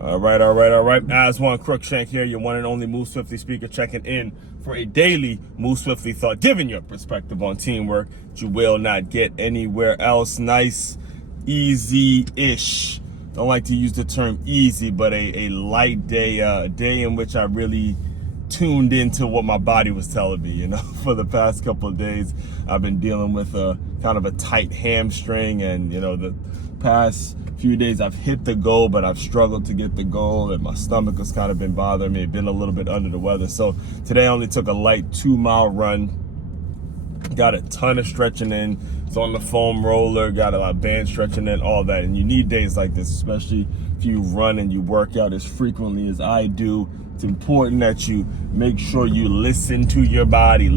All right. Aswand, Cruickshank here, your one and only Move Swiftly speaker, checking in for a daily Move Swiftly thought, giving your perspective on teamwork that you will not get anywhere else. Nice, easy-ish. Don't like to use the term easy, but a light day, a day in which I really tuned into what my body was telling me. For the past couple of days, I've been dealing with a kind of a tight hamstring, and the past few days I've hit the goal, but I've struggled to get the goal, and my stomach has kind of been bothering me. Been a little bit under the weather. So today I only took a light 2-mile run. Got a ton of stretching in. It's on the foam roller, got a lot of band stretching in, all that. And you need days like this, especially if you run and you work out as frequently as I do. It's important that you make sure you listen to your body,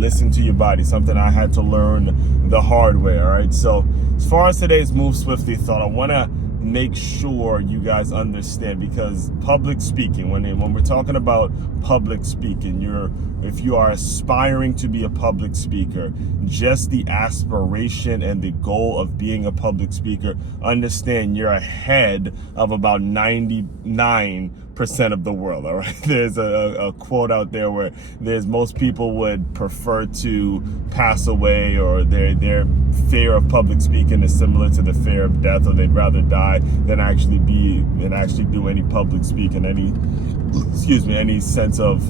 something I had to learn the hard way, all right? So as far as today's Move Swiftly thought, I want to make sure you guys understand, because public speaking, when we're talking about public speaking, if you are aspiring to be a public speaker, just the aspiration and the goal of being a public speaker, understand you're ahead of about 99% of the world, all right? There's a quote out there where most people would prefer to pass away, or their fear of public speaking is similar to the fear of death, or they'd rather die than actually do any public speaking, any sense of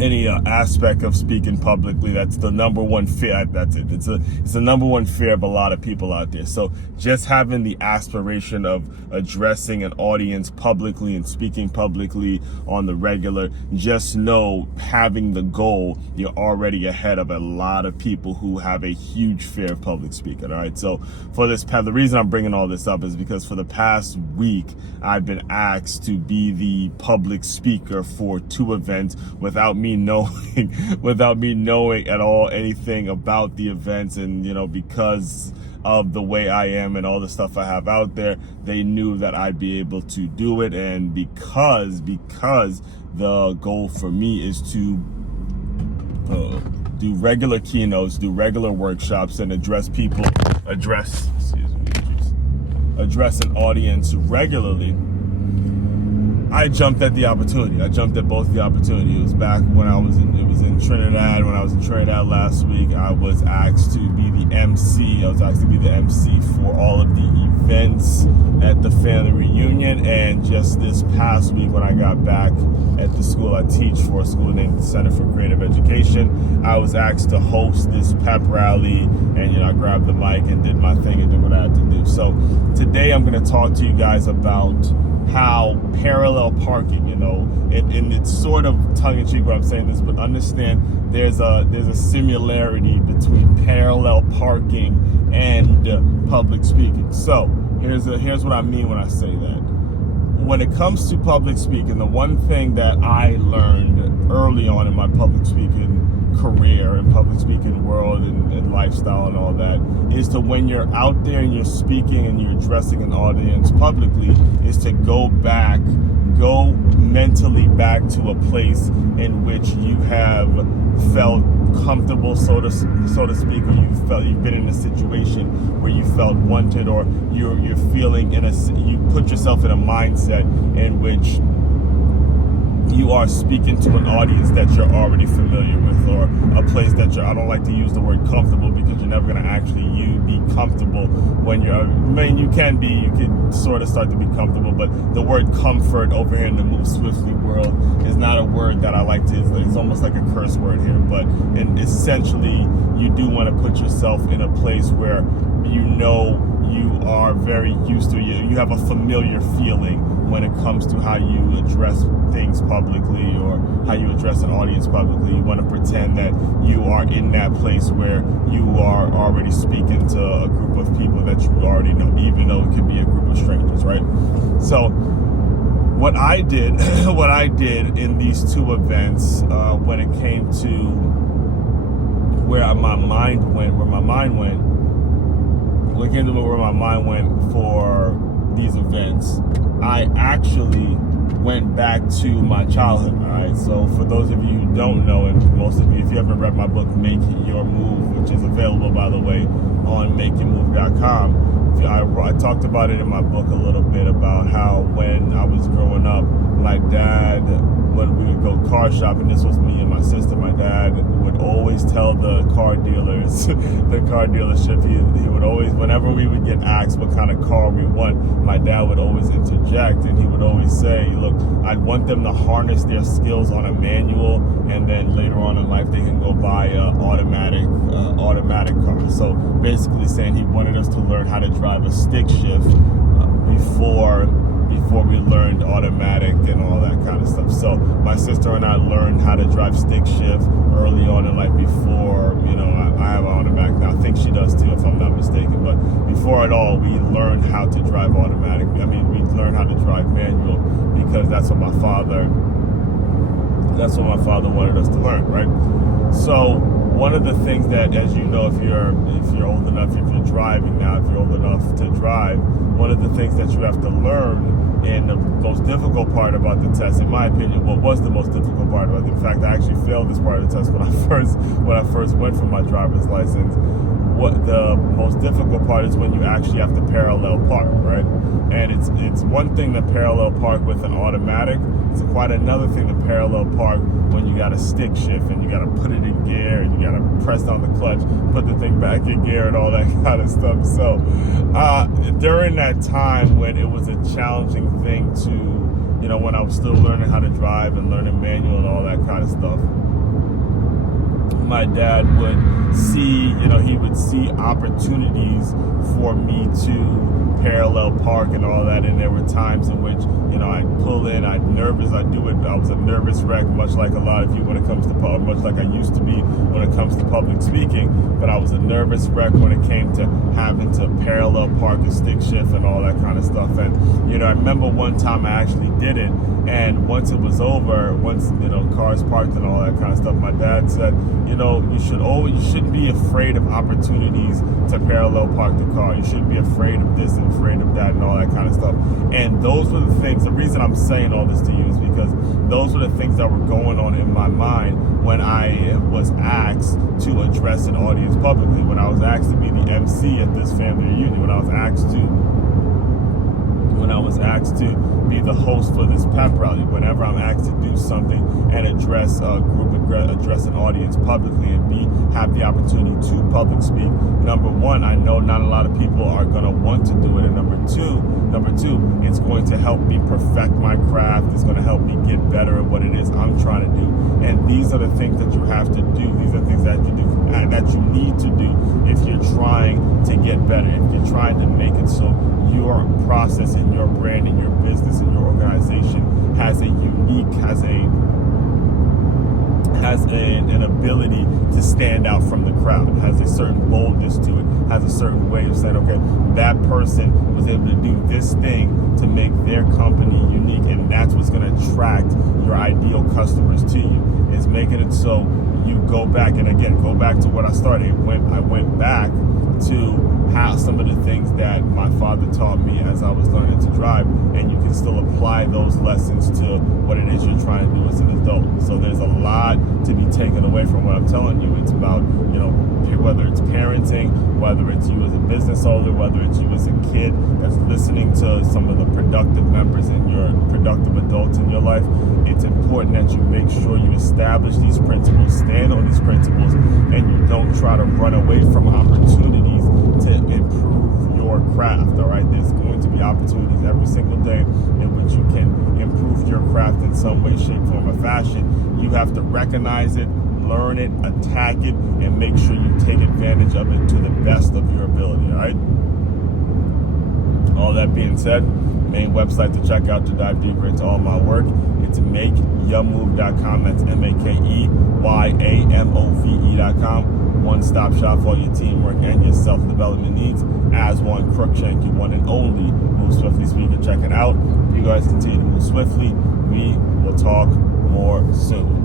any aspect of speaking publicly. That's the number one fear. That's it. It's the number one fear of a lot of people out there. So just having the aspiration of addressing an audience publicly and speaking publicly on the regular, just know, having the goal, you're already ahead of a lot of people who have a huge fear of public speaking. All right. So the reason I'm bringing all this up is because for the past week, I've been asked to be the public speaker for 2 events without me knowing at all anything about the events. And because of the way I am and all the stuff I have out there, they knew that I'd be able to do it. And because the goal for me is to do regular keynotes, do regular workshops, and address an audience regularly, I jumped at the opportunity. I jumped at both the opportunity. It was back when it was in Trinidad. When I was in Trinidad last week, I was asked to be the MC. I was asked to be the MC for all of the events at the family reunion. And just this past week, when I got back at the school I teach for, a school named the Center for Creative Education, I was asked to host this pep rally. And I grabbed the mic and did my thing and did what I had to do. So today I'm going to talk to you guys about how parallel parking, and it's sort of tongue-in-cheek when I'm saying this, but understand there's a similarity between parallel parking and public speaking. So here's what I mean when I say that. When it comes to public speaking, the one thing that I learned early on in my public speaking career and public speaking world and lifestyle and all that is to, when you're out there and you're speaking and you're addressing an audience publicly, is to go mentally back to a place in which you have felt comfortable, so to speak, or you've been in a situation where you felt wanted, or you're feeling you put yourself in a mindset in which you are speaking to an audience that you're already familiar with, or a place that I don't like to use the word comfortable, because you're never going to actually be comfortable when you can sort of start to be comfortable, but the word comfort over here in the Move Swiftly world is not a word that I like to, it's almost like a curse word here, but essentially you do want to put yourself in a place where you are very used to, you have a familiar feeling when it comes to how you address things publicly, or how you address an audience publicly. You want to pretend that you are in that place where you are already speaking to a group of people that you already know, even though it could be a group of strangers, right? So what I did in these 2 events, when it came to where my mind went for these events, I actually went back to my childhood. All right. So for those of you who don't know, and most of you, if you haven't read my book, Make Your Move, which is available, by the way, on makeyourmove.com, I talked about it in my book a little bit about how when I was car shop, and this was me and my sister. My dad would always tell the car dealers, the car dealership, he would always, whenever we would get asked what kind of car we want, my dad would always interject, and he would always say, look, I want them to harness their skills on a manual, and then later on in life they can go buy an automatic car. So basically saying he wanted us to learn how to drive a stick shift before we learned automatic and all that kind of stuff. So my sister and I learned how to drive stick shift early on in life before, I have an automatic now. I think she does too, if I'm not mistaken. But before it all, we learned how to drive automatic. We learned how to drive manual because that's what my father wanted us to learn, right? So one of the things that, as you know, if you're old enough, if you're driving now, if you're old enough to drive, one of the things that you have to learn, and the most difficult part about the test, in my opinion, what was the most difficult part about it? In fact, I actually failed this part of the test when I first went for my driver's license. What the most difficult part is when you actually have to parallel park, right? And it's one thing to parallel park with an automatic. It's quite another thing to parallel park when you got a stick shift and you got to put it in gear and you got to press down the clutch, put the thing back in gear and all that kind of stuff. So during that time when it was a challenging thing to, when I was still learning how to drive and learning manual and all that kind of stuff, my dad would see, he would see opportunities for me to parallel park and all that, and there were times in which, I'd pull in, I was a nervous wreck, much like a lot of you when it comes to much like I used to be when it comes to public speaking, but I was a nervous wreck when it came to having to parallel park a stick shift and all that kind of stuff. And, I remember one time I actually did it, and once it was over, cars parked and all that kind of stuff, my dad said, you shouldn't be afraid of opportunities to parallel park the car. You shouldn't be afraid of this and afraid of that and all that kind of stuff. And those were the things, the reason I'm saying all this to you is because those were the things that were going on in my mind when I was asked to address an audience publicly, when I was asked to be the MC at this family reunion, when I was asked to be the host for this pep rally, whenever I'm asked to do something and address a group, address an audience publicly, and have the opportunity to public speak. Number one, I know not a lot of people are going to want to do it, and number two, it's going to help me perfect my craft. It's going to help me get better at what it is I'm trying to do. And these are the things that you have to do. These are things that you do, that you need to do if you're trying to get better, if you're trying to make it so your process and your brand and your business and your organization has an ability to stand out from the crowd, has a certain boldness to it, has a certain way of saying, okay, that person was able to do this thing to make their company unique, and that's what's going to attract your ideal customers to you, is making it so you go back to what I started. I went back to how some of the things that my father taught me as I was learning to drive, and you can still apply those lessons to what it is you're trying to do as an adult. So there's a lot to be taken away from what I'm telling you. It's about, whether it's parenting, whether it's you as a business owner, whether it's you as a kid that's listening to some of the productive members and your productive adults in your life. It's important that you make sure you establish these principles, stand on these principles, and you don't try to run away from opportunities to improve your craft. All right, there's going to be opportunities every single day in which you can improve your craft in some way, shape, form, or fashion. You have to recognize it, learn it, attack it, and make sure you take advantage of it to the best of your ability. All right. All that being said, main website to check out to dive deeper into all my work, it's makeyourmove.com. That's makeyourmove.com. One-stop shop for all your teamwork and your self-development needs. Aswand, Cruickshank, your one and only Move Swiftly speaker. Check it out. You guys continue to move swiftly. We will talk more soon.